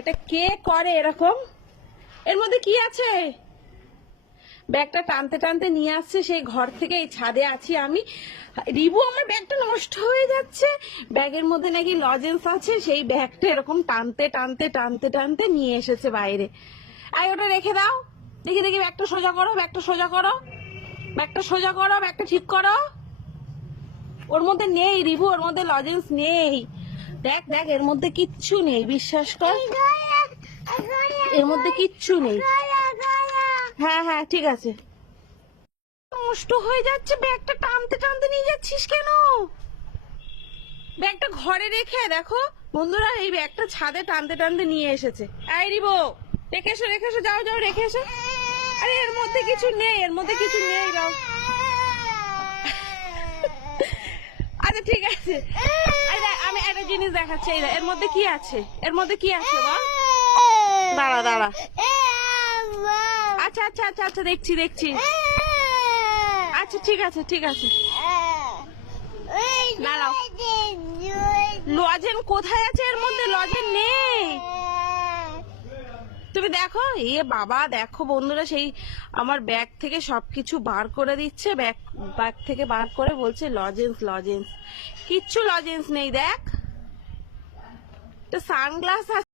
এটা কে করে এরকম? এর মধ্যে কি আছে? ব্যাগটা টানতে টানতে নিয়ে আসছে সেই ঘর থেকে। এই ছাদে আছি আমি, রিবু আমার ব্যাগটা নষ্ট হয়ে যাচ্ছে। ব্যাগের মধ্যে নাকি লজেন্স আছে, সেই ব্যাগটা এরকম টানতে টানতে টানতে টানতে নিয়ে এসেছে বাইরে। আই ওটা রেখে দাও। দেখি দেখি, ব্যাগটা সোজা করো, ব্যাগটা সোজা করো, ব্যাগটা সোজা করো, ব্যাগটা ঠিক করো। ওর মধ্যে নেই রিবু, ওর মধ্যে লজেন্স নেই। দেখ দেখ, এর মধ্যে কিচ্ছু নেই, বিশ্বাস কর, এর মধ্যে কিচ্ছু নেই। হ্যাঁ হ্যাঁ ঠিক আছে। নষ্ট হয়ে যাচ্ছে, ব্যাগটা টানতে টানতে নিয়ে যাচ্ছিস কেন? ব্যাগটা ঘরে রেখে, দেখো বন্ধুরা, এই ব্যাগটা ছাদে টানতে টানতে নিয়ে এসেছে। এই রিবো, রেখে এসো, রেখে এসো, যাও যাও, রেখে এসো। আরে এর মধ্যে কিছু নেই, এর মধ্যে কিছু নেই, যাও। আচ্ছা ঠিক আছে, আমি একটা জিনিস দেখাচ্ছি। এর মধ্যে কি আছে, এর মধ্যে কি আছে বল। দাঁড়া দাঁড়া, আচ্ছা আচ্ছা আচ্ছা আচ্ছা, দেখছি দেখছি। আচ্ছা ঠিক আছে ঠিক আছে, দাঁড়াও। লজেন কোথায় আছে? এর মধ্যে লজেন নেই। তুমি দেখো, এ বাবা, দেখো বন্ধুরা, সেই আমার ব্যাগ থেকে সবকিছু বার করে দিচ্ছে। ব্যাগ থেকে বার করে বলছে লজেন্স লজেন্স। কিচ্ছু লজেন্স নেই। দেখ, সানগ্লাস আছে।